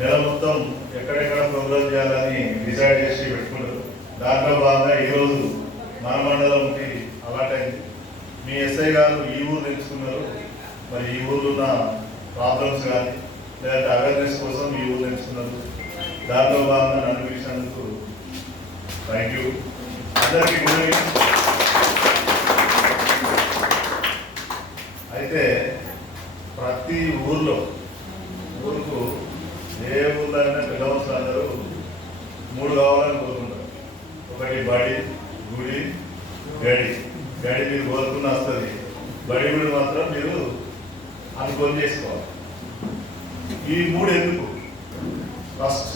నెల మొత్తం ఎక్కడెక్కడ ప్రోగ్రామ్ చేయాలని డిసైడ్ చేసి పెట్టుకున్నారు. దాంట్లో భాగంగా ఈరోజు మన మండలంకి అలాట్ అయింది. మీ ఎస్ఐ గారు ఈ ఊరు తెలుసుకున్నారు. మరి ఈ ఊర్లో ఉన్న ప్రాబ్లమ్స్ కానీ లేదంటే అవేర్నెస్ కోసం ఈ ఊరు తెలుసుకున్నారు. దాంట్లో భాగంగా నన్ను పిలిచినందుకు థ్యాంక్ యూ. అందరికీ గుడ్ ఈవినింగ్. అయితే ప్రతి ఊర్లో ఊరుకు ఏ ఊర్లో అయినా పిల్లవలసిన అందరూ 3 కావాలని కోరుకుంటారు. ఒకటి బడి, గుడి, గడి. గడి మీరు కోరుకున్న వస్తుంది, బడి గుడి మాత్రం మీరు అనుకొని చేసుకోవాలి. ఈ 3 ఎందుకు? ఫస్ట్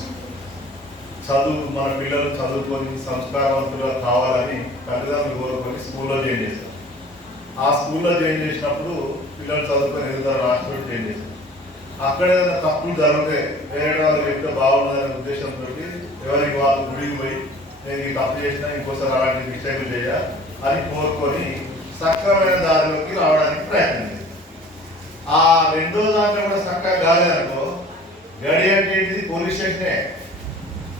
చదువు, మన పిల్లలు చదువుకొని సంస్కారవంతులుగా కావాలని తల్లిదండ్రులు కోరుకొని స్కూల్లో జాయిన్ చేస్తారు. ఆ స్కూల్లో జాయిన్ చేసినప్పుడు పిల్లలు చదువుకొని ఎదుగుతారు, రాష్ట్రంలో జాయిన్ చేస్తారు. అక్కడ ఏదైనా తప్పులు జరిగితే వేరే వాళ్ళు చెప్తే బాగుండదనే ఉద్దేశంతో ఎవరికి వాళ్ళు గుడికి పోయి నేను ఈ తప్పు చేసినా ఇంకోసారి అలాంటి మిస్టేకులు చేయ అని కోరుకొని సక్రమైన దారిలోకి రావడానికి ప్రయత్నం చేస్తారు. ఆ రెండో దాంట్లో కూడా చక్కగా కాలేదనుకో, గడి అంటే పోలీస్ స్టేషనే.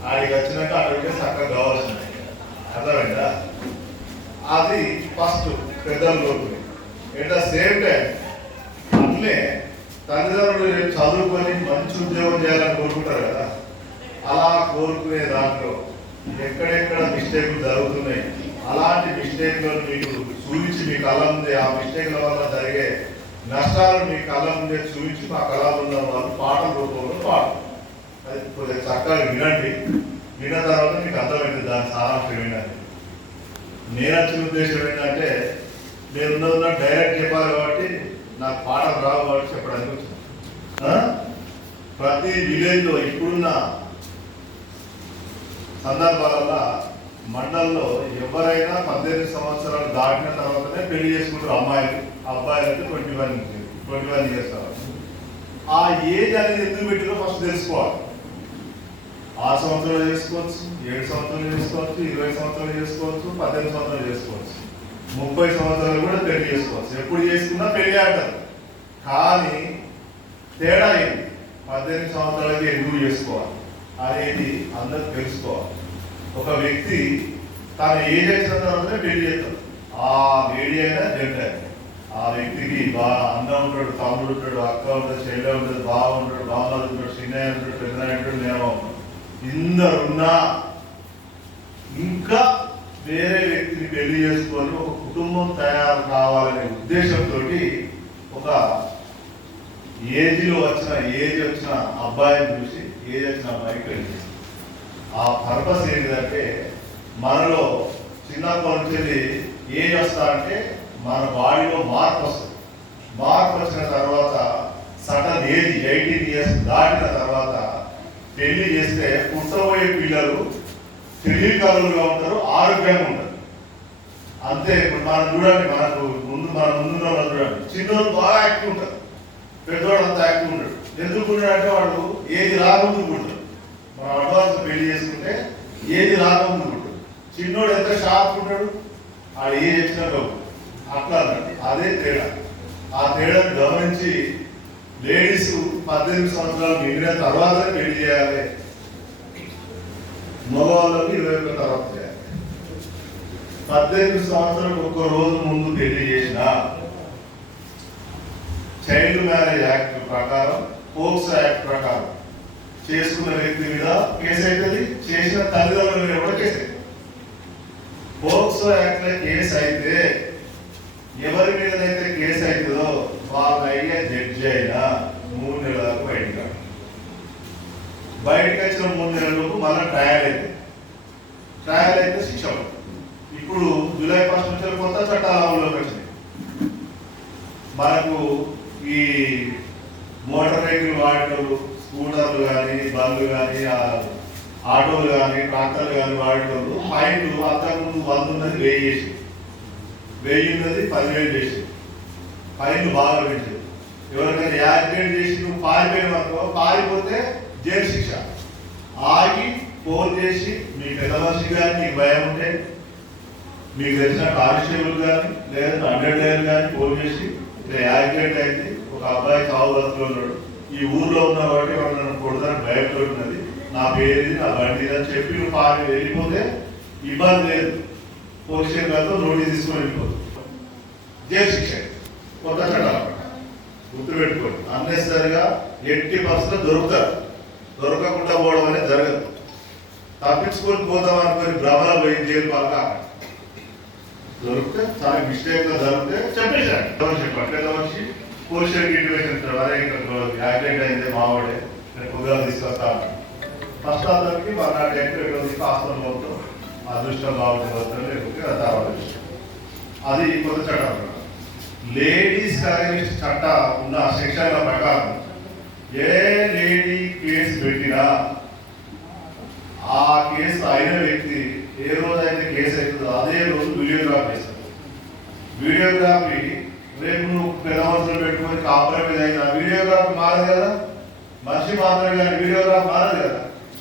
ఆడికి వచ్చినాక అక్కడికి చక్కగా కావాల్సిందే. అర్థమైందా? అది ఫస్ట్ పెద్దలు కోరుకుని. ఎట్ ద సేమ్ టైం అట్లే తల్లిదండ్రులు చదువుకొని మంచి ఉద్యోగం చేయాలని కోరుకుంటారు కదా, అలా కోరుకునే దాంట్లో ఎక్కడెక్కడ మిస్టేక్లు జరుగుతున్నాయి అలాంటి మిస్టేక్లను మీకు చూపించి మీ కళ్ళ ముందే ఆ మిస్టేక్ల వల్ల జరిగే నష్టాలను మీ కళ్ళ ముందే చూపించి మా కళ ఉన్న వాళ్ళు పాటల రూపంలో పాడతారు. అది కొద్దిగా చక్కగా వినండి. విన్న తర్వాత మీకు అర్థమైంది దాని సారాంశం వినండి. నేను వచ్చిన ఉద్దేశం ఏంటంటే నేనున్న డైరెక్ట్ చెప్పాలి కాబట్టి నాకు పాటలు రావు కాబట్టి చెప్పడానికి వచ్చింది. ప్రతి విలేజ్లో ఇప్పుడున్న సందర్భాలలో మండలంలో ఎవరైనా 18 సంవత్సరాలు దాటిన తర్వాతనే పెళ్లి చేసుకుంటారు అమ్మాయిలు. అబ్బాయిలు అయితే 21 ఇయర్స్. ఆ ఏజ్ అనేది ఎందుకు పెట్టినో ఫస్ట్ తెలుసుకోవాలి. 6 సంవత్సరాలు చేసుకోవచ్చు, 7 సంవత్సరాలు చేసుకోవచ్చు, 20 సంవత్సరాలు చేసుకోవచ్చు, 18 సంవత్సరాలు చేసుకోవచ్చు, 30 సంవత్సరాలు కూడా పెళ్లి చేసుకోవచ్చు. ఎప్పుడు చేసుకున్నా పెళ్లి అంటారు. కానీ తేడా ఏంటి? 18 సంవత్సరాలకి ఎందుకు చేసుకోవాలి అనేది అందరూ తెలుసుకోవాలి. ఒక వ్యక్తి తన ఏజ్ వచ్చిన తర్వాతనే పెళ్లి చేస్తాడు. ఆ లేడీ అయినా జెంట్ అయినా ఆ వ్యక్తికి బాగా అన్న ఉంటాడు, తమ్ముడు ఉంటాడు, అక్క ఉంటుంది, చెల్లె ఉంటుంది, బావ ఉంటాడు, బామ్మలు ఉంటాడు, చిన్నయ్య ఉంటాడు, పెద్దనాయ ఉంటాడు, నేమ ఉంటాడు. ఇందరున్నా ఇంకా వేరే వ్యక్తిని పెళ్లి చేసుకొని ఒక కుటుంబం తయారు కావాలనే ఉద్దేశంతో ఒక ఏజ్ వచ్చిన అబ్బాయిని చూసి ఏజ్ వచ్చిన అబ్బాయికి పెళ్లి చేస్తారు. ఆ పర్పస్ ఏంటిదంటే మనలో చిన్నప్పటి నుంచి ఏజ్ వస్తా అంటే మన బాడీలో మార్పు వస్తుంది. మార్పు వచ్చిన తర్వాత సడన్ ఏజ్ 18 ఇయర్స్ దాటిన తర్వాత పెళ్లి చేస్తే పుట్టబోయే పిల్లలు తెలివికలుగా ఉంటారు, ఆరోగ్యంగా ఉంటారు. అంతే. ఇప్పుడు మనం చూడండి, మన ముందున్న వాళ్ళు చూడండి, చిన్నోళ్ళు బాగా యాక్టివ్ ఉంటారు, పెద్దవాడు అంతా యాక్టివ్ ఉంటాడు. ఎందుకు ఉన్నాడంటే వాడు ఏది రాకముందు పుట్టాడు. మనం అడ్వాన్స్ పెళ్లి చేసుకుంటే ఏది రాకముందు పుట్టాడు. చిన్నోడు ఎంత షార్ప్ ఉంటాడు, ఆ ఏది వచ్చినా అట్లా అన్నాడు. అదే తేడా. ఆ తేడాను గమనించి లేడీస్ 18 సంవత్సరాలు నిండిన తర్వాతనే పెళ్లి చేయాలి, మగవాళ్ళకి 21 తర్వాత చేయాలి. 18 సంవత్సరాలు ఒక్క రోజు ముందు పెళ్లి చేసిన చైల్డ్ మ్యారేజ్ యాక్ట్ ప్రకారం, పోక్సో యాక్ట్ ప్రకారం చేసుకున్న వ్యక్తి మీద కేసు అవుతుంది, చేసిన తల్లిదండ్రుల మీద కూడా కేసు అవుతుంది. పోక్సో యాక్ట్ లో కేసు అయితే ఎవరి మీదనైతే కేసు అవుతుందో వాళ్ళ అయ్యే జడ్జి అయినా 3 నెలలకు బయటకు వచ్చిన 3 నెలలకు మళ్ళీ ట్రయల్ అయితే శిక్ష. ఇప్పుడు జూలై 1 నుంచి కొత్త చట్టాలు అమల్లోకి వచ్చినాయి. మనకు ఈ మోటార్ సైకిల్ వాడేటోళ్ళు, స్కూటర్లు కానీ, బండ్లు కానీ, ఆటోలు కానీ, ట్రాక్టర్లు కానీ వాడేటోళ్ళు ఫైన్లు అంతకుముందు 100 ఉన్నది 1000 చేసి, 1000 ఉన్నది 10,000 చేసి ఫైన్లు బాగా పెంచారు. ఎవరికైనా యాక్సిడెంట్ చేసి నువ్వు పారిపోయినవనుకో, పారిపోతే జైలు శిక్ష. ఆగి ఫోన్ చేసి మీ పెద్ద మనిషి కానీ మీకు భయం ఉంటే మీకు తెలిసిన కానిస్టేబుల్ కానీ లేదా 100 కానీ ఫోన్ చేసి ఇట్లా యాక్సిడెంట్ అయింది, ఒక అబ్బాయి చావు బతుకులో ఉన్నాడు, ఈ ఊర్లో ఉన్న వాటి వాళ్ళని కొడతాను భయంతో పేరు ఇది, నా బండి ఇది అని చెప్పి నువ్వు వెళ్ళిపోతే ఇబ్బంది లేదు. పోలీస్ స్టేషన్లతో నోటీస్ తీసుకొని వెళ్ళిపోతుంది. జైలు శిక్ష కొత్త చట్టాలు గుర్తుపెట్టుకోండి. అన్నెసరిగా ఎట్టి పరిస్థితులు దొరుకుతారు, దొరకకుండా పోవడం అనేది జరగదు. తప్పించుకొని పోతాం అనుకొని భ్రమలో పోయి జైలు పాలక దొరికితే చాలా మిస్టేక్ గా జరిగితే చెప్పేసాడు చెప్పండి. వచ్చి పోలీస్ స్టేషన్ ఇంటిమేషన్ ఇస్తాడు, అదే యాక్సిడెంట్ అయింది మావాడే నేను పొద్దుగా తీసుకొస్తా. ఫస్ట్ అతనికి మన ఎక్కడ హాస్పిటల్ పోతాం, అదృష్టం బాగుంటుంది లేకపోతే తర్వాత అది కొత్త చట్టం. లేడీస్ అగెనిస్ట్ చట్ట ఉన్న సెక్షన్ల ప్రకారం ఏ లేడీ కేసు పెట్టినా ఆ కేసు అయిన వ్యక్తి ఏ రోజు అయితే కేసు అవుతుందో అదే రోజు వీడియోగ్రాఫీ చేస్తారు. వీడియోగ్రఫీ రేపు నువ్వు పెద్ద మనుషులు పెట్టుకొని కాంప్రమైజ్ అయినా వీడియోగ్రాఫీ మారదు కదా, మనిషి మాత్రమే కానీ వీడియోగ్రాఫీ మారదు కదా.